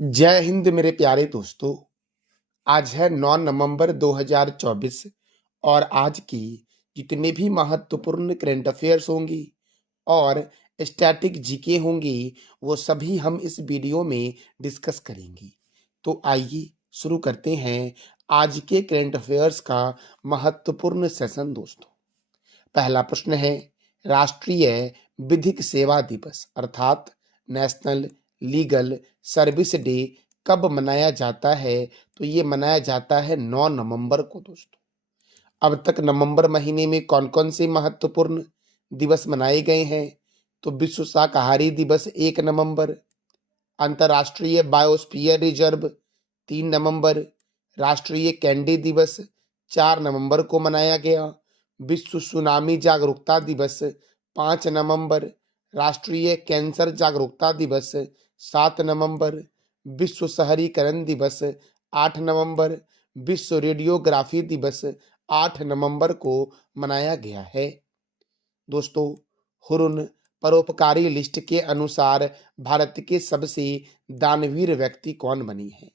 जय हिंद मेरे प्यारे दोस्तों। आज है 9 नवंबर 2024 और आज की जितने भी महत्वपूर्ण करंट अफेयर्स होंगी और स्टैटिक जीके होंगी वो सभी हम इस वीडियो में डिस्कस करेंगे। तो आइए शुरू करते हैं आज के करंट अफेयर्स का महत्वपूर्ण सेशन दोस्तों। पहला प्रश्न है, राष्ट्रीय विधिक सेवा दिवस अर्थात नेशनल लीगल सर्विस डे कब मनाया जाता है? तो ये मनाया जाता है 9 नवंबर को दोस्तों। अब तक नवंबर महीने में कौन कौन से महत्वपूर्ण दिवस मनाए गए हैं? तो विश्व शाकाहारी दिवस 1 नवंबर, अंतर्राष्ट्रीय बायोस्फीयर रिजर्व 3 नवंबर, राष्ट्रीय कैंडी दिवस 4 नवंबर को मनाया गया, विश्व सुनामी जागरूकता दिवस 5 नवंबर, राष्ट्रीय कैंसर जागरूकता दिवस 7 नवंबर, विश्व शहरीकरण दिवस 8 नवंबर, विश्व रेडियोग्राफी दिवस 8 नवंबर को मनाया गया है। दोस्तों, हुरुन परोपकारी लिस्ट के अनुसार भारत के सबसे दानवीर व्यक्ति कौन बने हैं?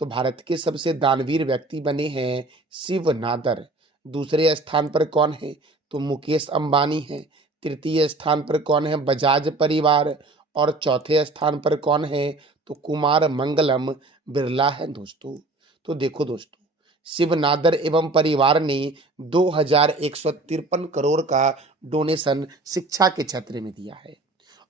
तो भारत के सबसे दानवीर व्यक्ति बने हैं शिव नादर। दूसरे स्थान पर कौन है? तो मुकेश अंबानी है। तृतीय स्थान पर कौन है? बजाज परिवार। और चौथे स्थान पर कौन है? तो कुमार मंगलम बिरला है दोस्तों। तो देखो दोस्तों, शिव नादर एवं परिवार ने 2153 करोड़ का डोनेशन शिक्षा के क्षेत्र में दिया है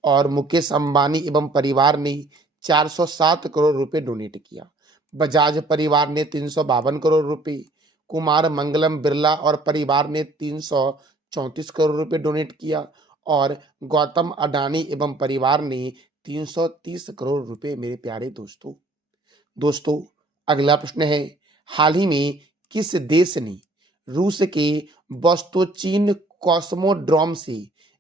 और मुकेश अंबानी एवं परिवार ने 407 करोड़ रुपए डोनेट किया। बजाज परिवार ने 352 करोड़ रुपए, कुमार मंगलम बिरला और परिवार ने 334 करोड़ रुपए डोनेट किया और गौतम अडानी एवं परिवार ने 330 करोड़ रुपए। मेरे प्यारे दोस्तों, अगला प्रश्न है, हाल ही में किस देश ने रूस के वोस्तोचिन कॉस्मोड्रोम से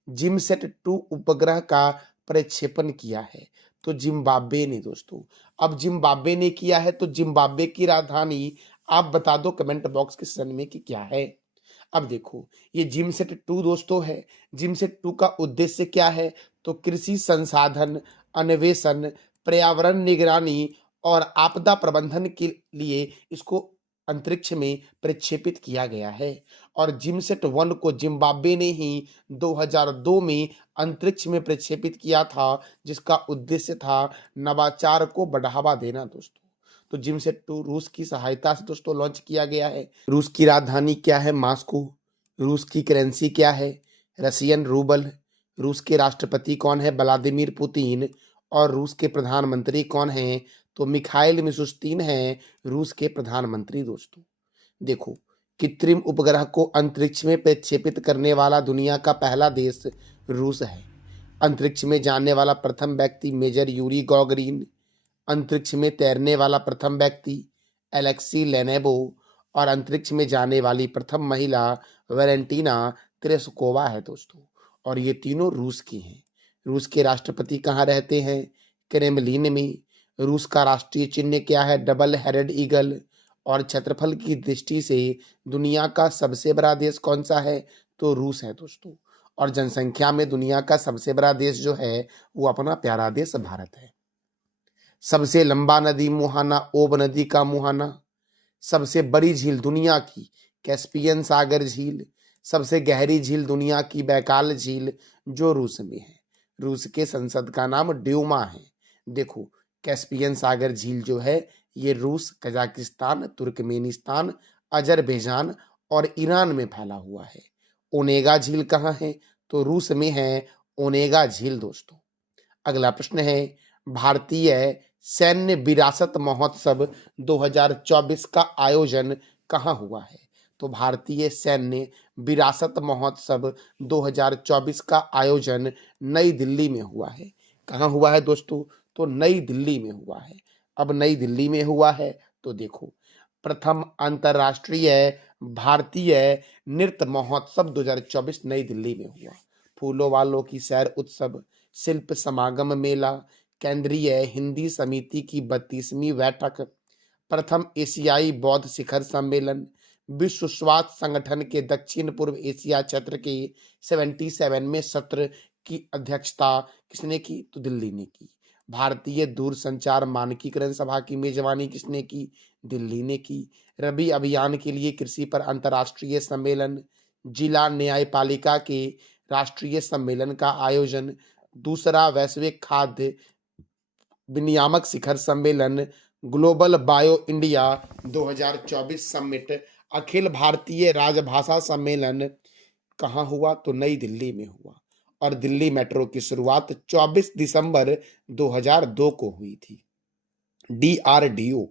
जिमसेट 2 उपग्रह का प्रक्षेपण किया है? तो जिम्बाब्वे ने दोस्तों। अब जिम्बाब्वे ने किया है तो जिम्बाब्वे की राजधानी आप बता दो कमेंट बॉक्स के सेक्शन में कि क्या है। अब देखो, ये जिमसेट 2 दोस्तों है। जिमसेट 2 का उद्देश्य क्या है? तो कृषि संसाधन अन्वेषण, पर्यावरण निगरानी और आपदा प्रबंधन के लिए इसको अंतरिक्ष में प्रक्षेपित किया गया है। और जिमसेट 1 को जिम्बाब्वे ने ही 2002 में अंतरिक्ष में प्रक्षेपित किया था, जिसका उद्देश्य था नवाचार को बढ़ावा देना दोस्तों। तो जिमसेट 2 रूस की सहायता से दोस्तों लॉन्च किया गया है। रूस की राजधानी क्या है? मास्को। रूस की करेंसी क्या है? Russian rouble. रूस के राष्ट्रपति कौन है? Vladimir Putin. और रूस के प्रधानमंत्री कौन हैं? तो मिखाइल मिशुस्तिन हैं रूस के प्रधानमंत्री दोस्तों। देखो, कृत्रिम उपग्रह को अंतरिक्ष में प्रक्षेपित करने वाला दुनिया का पहला देश रूस है। अंतरिक्ष में जाने वाला प्रथम व्यक्ति मेजर यूरी गॉगरिन। अंतरिक्ष में तैरने वाला प्रथम व्यक्ति एलेक्सी लेनेबो और अंतरिक्ष में जाने वाली प्रथम महिला वैलेंटीना तेरेस्कोवा है दोस्तों। और ये तीनों रूस की हैं। रूस के राष्ट्रपति कहाँ रहते हैं? क्रेमलिन में। रूस का राष्ट्रीय चिन्ह क्या है? Double headed eagle. और क्षेत्रफल की दृष्टि से दुनिया का सबसे बड़ा देश कौन सा है? तो रूस है दोस्तों। और जनसंख्या में दुनिया का सबसे बड़ा देश जो है वो अपना प्यारा देश भारत है। सबसे लंबा नदी मुहाना, ओब नदी का मुहाना। सबसे बड़ी झील दुनिया की कैस्पियन सागर झील। सबसे गहरी झील दुनिया की बैकाल झील, जो रूस में है। रूस के संसद का नाम ड्यूमा है। देखो, कैस्पियन सागर झील जो है ये रूस, कजाकिस्तान, तुर्कमेनिस्तान, अजरबैजान और ईरान में फैला हुआ है। ओनेगा झील कहाँ है? तो रूस में है ओनेगा झील दोस्तों। अगला प्रश्न है, भारतीय सैन्य विरासत महोत्सव 2024 का आयोजन कहाँ हुआ है? तो भारतीय सैन्य विरासत महोत्सव 2024 का आयोजन नई दिल्ली में हुआ है। कहाँ हुआ है दोस्तों? तो नई दिल्ली में हुआ है। अब नई दिल्ली में हुआ है तो देखो, प्रथम अंतर्राष्ट्रीय भारतीय नृत्य महोत्सव 2024 नई दिल्ली में हुआ। फूलों वालों की सैर उत्सव, शिल्प समागम मेला, केंद्रीय हिंदी समिति की 32वीं बैठक, प्रथम एशियाई बौद्ध शिखर सम्मेलन, विश्व स्वास्थ्य संगठन के दक्षिण पूर्व एशिया क्षेत्र के 77वें सत्र की अध्यक्षता किसने की? तो दिल्ली ने की। भारतीय दूरसंचार मानकीकरण सभा की मेजबानी किसने की? दिल्ली ने की। रबी अभियान के लिए कृषि पर अंतर्राष्ट्रीय सम्मेलन, जिला न्यायपालिका के राष्ट्रीय सम्मेलन का आयोजन, दूसरा वैश्विक खाद्य विनियामक शिखर सम्मेलन, global bio India 2024 summit, Akhil Bharatiya राजभाषा सम्मेलन कहाँ हुआ? तो नई दिल्ली में हुआ। और दिल्ली मेट्रो की शुरुआत 24 दिसंबर 2002 को हुई थी। DRDO,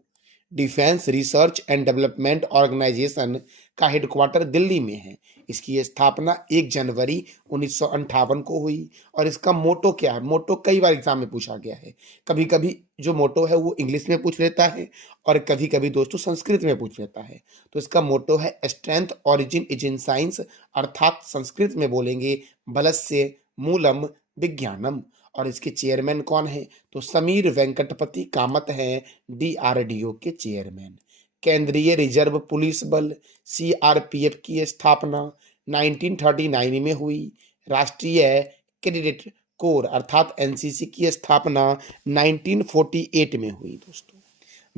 defence research and development organisation का हेडक्वार्टर दिल्ली में है। इसकी स्थापना 1 जनवरी 1958 को हुई। और इसका मोटो क्या है? मोटो कई बार एग्जाम में पूछा गया है। कभी कभी जो मोटो है वो इंग्लिश में पूछ लेता है और कभी कभी दोस्तों संस्कृत में पूछ लेता है। तो इसका मोटो है strength origin is in science, अर्थात संस्कृत में बोलेंगे बलस्य मूलम विज्ञानम। और इसके चेयरमैन कौन है? तो समीर वेंकटपति कामत हैं डीआरडीओ के चेयरमैन। केंद्रीय रिजर्व पुलिस बल सीआरपीएफ की स्थापना 1939 में हुई। राष्ट्रीय कैडेट कोर अर्थात एनसीसी की स्थापना 1948 में हुई। दोस्तों,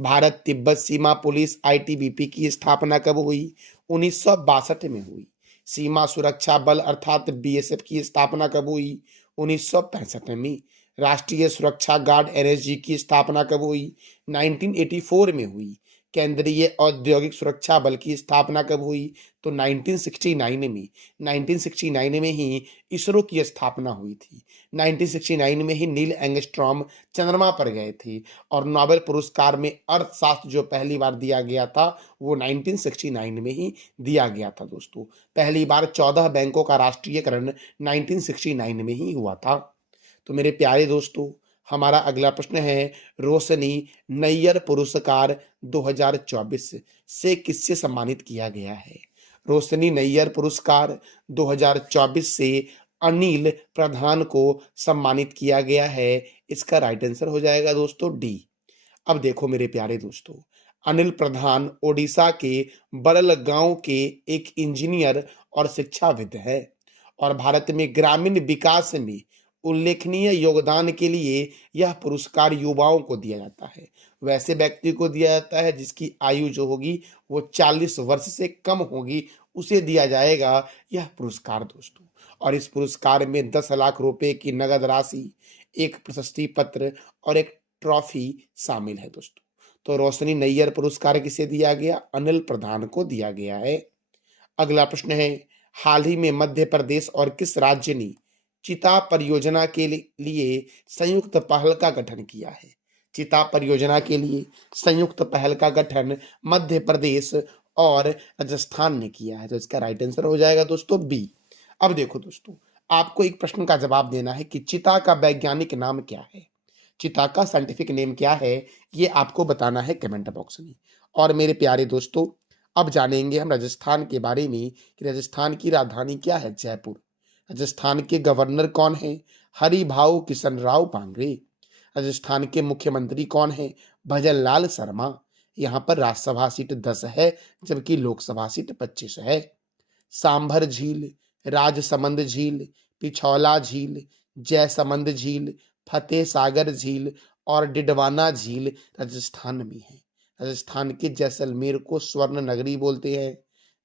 भारत तिब्बत सीमा पुलिस आईटीबीपी की स्थापना कब हुई? 1962 में हुई। सीमा सुरक्षा बल अर्थात बीएसएफ की स्थापना कब हुई? 1965 में। राष्ट्रीय सुरक्षा गार्ड एनएसजी की स्थापना कब हुई? 1984 में हुई। केंद्रीय औद्योगिक सुरक्षा बल की स्थापना कब हुई? तो 1969 में। 1969 में ही इसरो की स्थापना हुई थी। 1969 में ही नील एंगस्ट्रॉम चंद्रमा पर गए थे। और नोबेल पुरस्कार में अर्थशास्त्र जो पहली बार दिया गया था वो 1969 में ही दिया गया था। दोस्तों, पहली बार 14 बैंकों का राष्ट्रीयकरण 1969 में ही हुआ था। तो मेरे प्यारे दोस्तों, हमारा अगला प्रश्न है, रोशनी नैयर पुरस्कार 2024 से किससे सम्मानित किया गया है? रोशनी नैयर पुरस्कार 2024 से अनिल प्रधान को सम्मानित किया गया है। इसका राइट आंसर हो जाएगा दोस्तों डी। अब देखो मेरे प्यारे दोस्तों, अनिल प्रधान ओडिशा के बरल गांव के एक इंजीनियर और शिक्षाविद है और भारत में ग्रामीण विकास में उल्लेखनीय योगदान के लिए यह पुरस्कार युवाओं को दिया जाता है। वैसे व्यक्ति को दिया जाता है जिसकी आयु जो होगी वो 40 वर्ष से कम होगी, उसे दिया जाएगा यह पुरस्कार दोस्तों। और इस पुरस्कार में 10 लाख रुपए की नगद राशि, एक प्रशस्ति पत्र और एक ट्रॉफी शामिल है दोस्तों। तो रोशनी नैयर पुरस्कार किसे दिया गया? अनिल प्रधान को दिया गया है। अगला प्रश्न है, हाल ही में मध्य प्रदेश और किस राज्य ने चिता परियोजना के लिए संयुक्त पहल का गठन किया है? चिता परियोजना के लिए संयुक्त पहल का गठन मध्य प्रदेश और राजस्थान ने किया है। तो इसका राइट आंसर हो जाएगा दोस्तों बी। अब देखो दोस्तों, आपको एक प्रश्न का जवाब देना है कि चिता का वैज्ञानिक नाम क्या है। चिता का साइंटिफिक नेम क्या है, ये आपको बताना है कमेंट बॉक्स में। और मेरे प्यारे दोस्तों, अब जानेंगे हम राजस्थान के बारे में कि राजस्थान की राजधानी क्या है? जयपुर। राजस्थान के गवर्नर कौन है? हरिभाऊ किशन राव पांगरे। राजस्थान के मुख्यमंत्री कौन है? भजन लाल शर्मा। यहाँ पर राज्यसभा सीट 10 है जबकि लोकसभा सीट 25 है। सांभर झील, राजसमंद झील, पिछौला झील, जयसमंद झील, फतेह सागर झील और डिडवाना झील राजस्थान में है। राजस्थान के जैसलमेर को स्वर्ण नगरी बोलते हैं,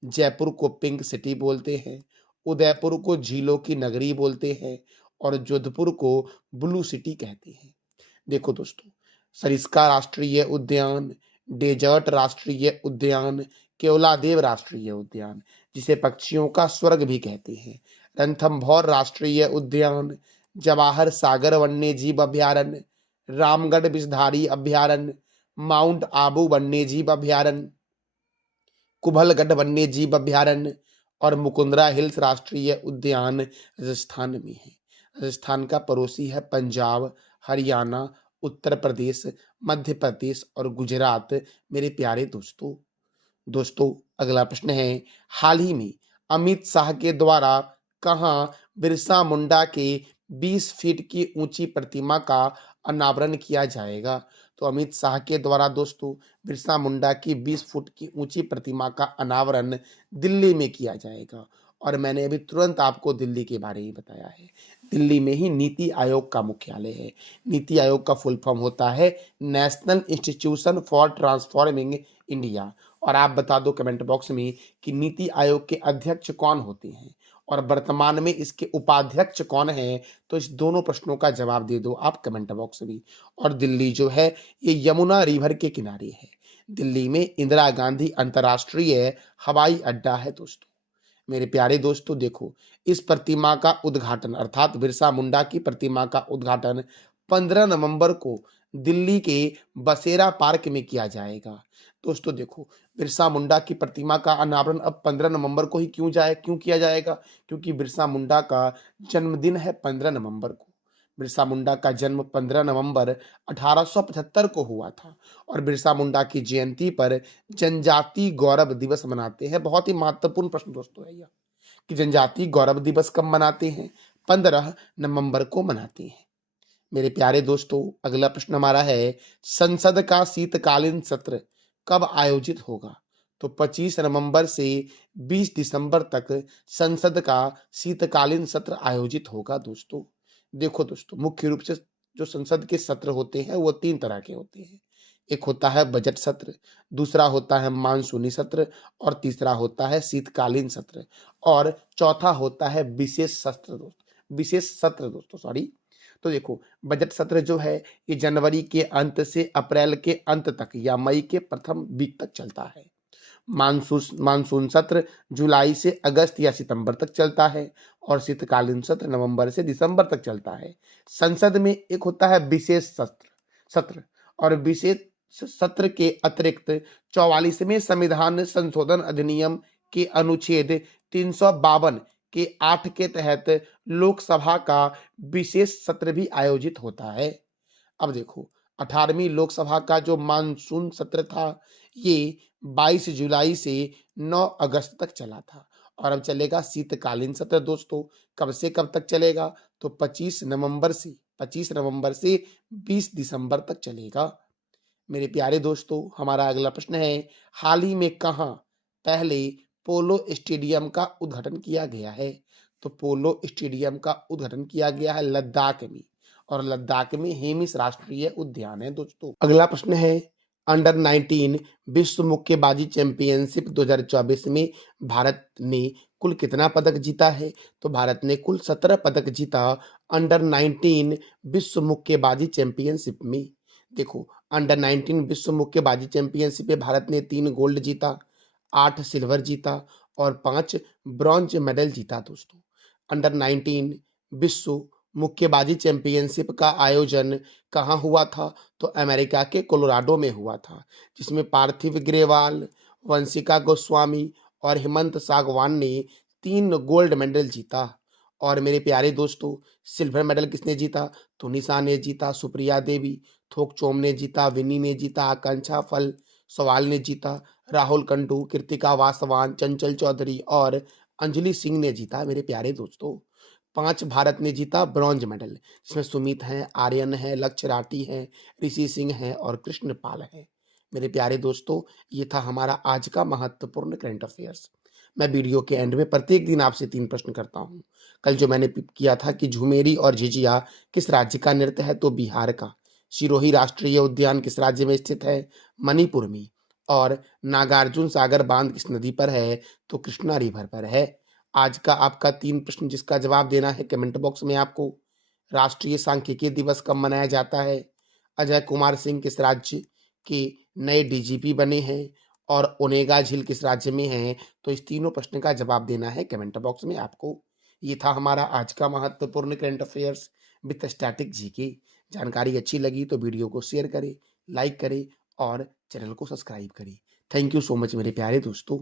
जयपुर को पिंक सिटी बोलते हैं, उदयपुर को झीलों की नगरी बोलते हैं और जोधपुर को ब्लू सिटी कहते हैं। देखो दोस्तों, सरिस्का राष्ट्रीय उद्यान, डेजर्ट राष्ट्रीय उद्यान, केवलादेव राष्ट्रीय उद्यान जिसे पक्षियों का स्वर्ग भी कहते हैं, रणथंभौर राष्ट्रीय उद्यान, जवाहर सागर वन्यजीव अभयारण्य, रामगढ़ विषधारी अभयारण्य, माउंट आबू वन्यजीव अभयारण्य, कुभलगढ़ वन्यजीव अभयारण्य और मुकुंदरा हिल्स राष्ट्रीय उद्यान राजस्थान में है। राजस्थान का पड़ोसी है पंजाब, हरियाणा, उत्तर प्रदेश, मध्य प्रदेश और गुजरात। मेरे प्यारे दोस्तों, अगला प्रश्न है, हाल ही में अमित शाह के द्वारा कहाँ बिरसा मुंडा के 20 फीट की ऊंची प्रतिमा का अनावरण किया जाएगा? तो अमित शाह के द्वारा दोस्तों बिरसा मुंडा की 20 फुट की ऊंची प्रतिमा का अनावरण दिल्ली में किया जाएगा। और मैंने अभी तुरंत आपको दिल्ली के बारे में बताया है। दिल्ली में ही नीति आयोग का मुख्यालय है। नीति आयोग का फुल फॉर्म होता है national institution for transforming India. और आप बता दो कमेंट बॉक्स में कि नीति आयोग के अध्यक्ष कौन होते हैं और वर्तमान में इसके उपाध्यक्ष कौन हैं। तो इस दोनों प्रश्नों का जवाब दे दो आप कमेंट बॉक्स में। और दिल्ली जो है ये यमुना रिवर के किनारे है। दिल्ली में इंदिरा गांधी अंतर्राष्ट्रीय हवाई अड्डा है दोस्तों। मेरे प्यारे दोस्तों देखो, इस प्रतिमा का उद्घाटन अर्थात बिरसा मुंडा की प्रतिमा का उद्घाटन 15 नवंबर को दिल्ली के बसेरा पार्क में किया जाएगा। दोस्तों देखो, बिरसा मुंडा की प्रतिमा का अनावरण अब 15 नवंबर को ही क्यों किया जाएगा? क्योंकि बिरसा मुंडा का जन्मदिन है 15 नवंबर को। बिरसा मुंडा का जन्म 15 नवंबर 1875 को हुआ था और बिरसा मुंडा की जयंती पर जनजाति गौरव दिवस मनाते हैं। बहुत ही महत्वपूर्ण प्रश्न दोस्तों है यह कि जनजाति गौरव दिवस कब मनाते हैं? 15 नवंबर को मनाते हैं। मेरे प्यारे दोस्तों अगला प्रश्न हमारा है, संसद का शीतकालीन सत्र कब आयोजित होगा? तो 25 नवंबर से 20 दिसंबर तक संसद का शीतकालीन सत्र आयोजित होगा दोस्तों। देखो दोस्तों, मुख्य रूप से जो संसद के सत्र होते हैं वो 3 तरह के होते हैं। एक होता है बजट सत्र, दूसरा होता है मानसूनी सत्र और तीसरा होता है शीतकालीन सत्र और चौथा होता है विशेष सत्र दोस्तों सॉरी। तो देखो, बजट सत्र जो है ये जनवरी के अंत से अप्रैल के अंत तक या मई के प्रथम वीक तक चलता है। मानसून सत्र जुलाई से अगस्त या सितंबर तक चलता है और शीतकालीन सत्र नवंबर से दिसंबर तक चलता है। संसद में एक होता है विशेष सत्र और विशेष सत्र के अतिरिक्त 44वें संविधान संशोधन अधिनियम के अनुच्छेद 352 के 8 के तहत लोकसभा का विशेष सत्र भी आयोजित होता है। अब देखो, 18वीं लोकसभा का जो मानसून सत्र था ये 22 जुलाई से 9 अगस्त तक चला था और अब चलेगा शीतकालीन सत्र दोस्तों। कब से कब तक चलेगा? तो 25 नवंबर से 20 दिसंबर तक चलेगा। मेरे प्यारे दोस्तों हमारा अगला प्रश्न है, हाल ही में कहाँ पहले पोलो स्टेडियम का उद्घाटन किया गया है? तो पोलो स्टेडियम का उद्घाटन किया गया है लद्दाख में और लद्दाख में हेमिस राष्ट्रीय उद्यान है दोस्तों। अगला प्रश्न है, अंडर 19 विश्व मुक्केबाजी चैंपियनशिप 2024 में भारत ने कुल कितना पदक जीता है? तो भारत ने कुल 17 पदक जीता अंडर 19 विश्व मुक्केबाजी चैंपियनशिप में। देखो, अंडर 19 विश्व मुक्केबाजी चैंपियनशिप में भारत ने 3 गोल्ड जीता, 8 सिल्वर जीता और 5 ब्रॉन्ज मेडल जीता दोस्तों। अंडर 19 विश्व मुक्केबाजी चैंपियनशिप का आयोजन कहाँ हुआ था? तो अमेरिका के कोलोराडो में हुआ था, जिसमें पार्थिव ग्रेवाल, वंशिका गोस्वामी और हेमंत सागवान ने 3 गोल्ड मेडल जीता। और मेरे प्यारे दोस्तों, सिल्वर मेडल किसने जीता? तो निशा ने जीता, सुप्रिया देवी, थोकचोम ने जीता, विनी ने जीता, आकांक्षा फल सवाल ने जीता, राहुल कंडू, कृतिका वासवान, चंचल चौधरी और अंजलि सिंह ने जीता। मेरे प्यारे दोस्तों, 5 भारत ने जीता ब्रॉन्ज मेडल, जिसमें सुमित हैं, आर्यन है, लक्ष्य राठी है, ऋषि सिंह है और कृष्णपाल है। मेरे प्यारे दोस्तों, ये था हमारा आज का महत्वपूर्ण करंट अफेयर्स। मैं वीडियो के एंड में प्रत्येक दिन आपसे 3 प्रश्न करता हूँ। कल जो मैंने किया था कि झुमेरी और झिझिया किस राज्य का नृत्य है? तो बिहार का। सिरोही राष्ट्रीय उद्यान किस राज्य में स्थित है? मणिपुर में। और नागार्जुन सागर बांध किस नदी पर है? तो कृष्णा रिवर पर है। आज का आपका 3 प्रश्न जिसका जवाब देना है कमेंट बॉक्स में आपको। राष्ट्रीय सांख्यिकी दिवस कब मनाया जाता है? अजय कुमार सिंह किस राज्य के नए डीजीपी बने हैं? और ओनेगा झील किस राज्य में है? तो इस तीनों प्रश्न का जवाब देना है कमेंट बॉक्स में आपको। ये था हमारा आज का महत्वपूर्ण current affairs with static GK. जानकारी अच्छी लगी तो वीडियो को शेयर करें, लाइक करें और चैनल को सब्सक्राइब करें। थैंक यू सो मच मेरे प्यारे दोस्तों।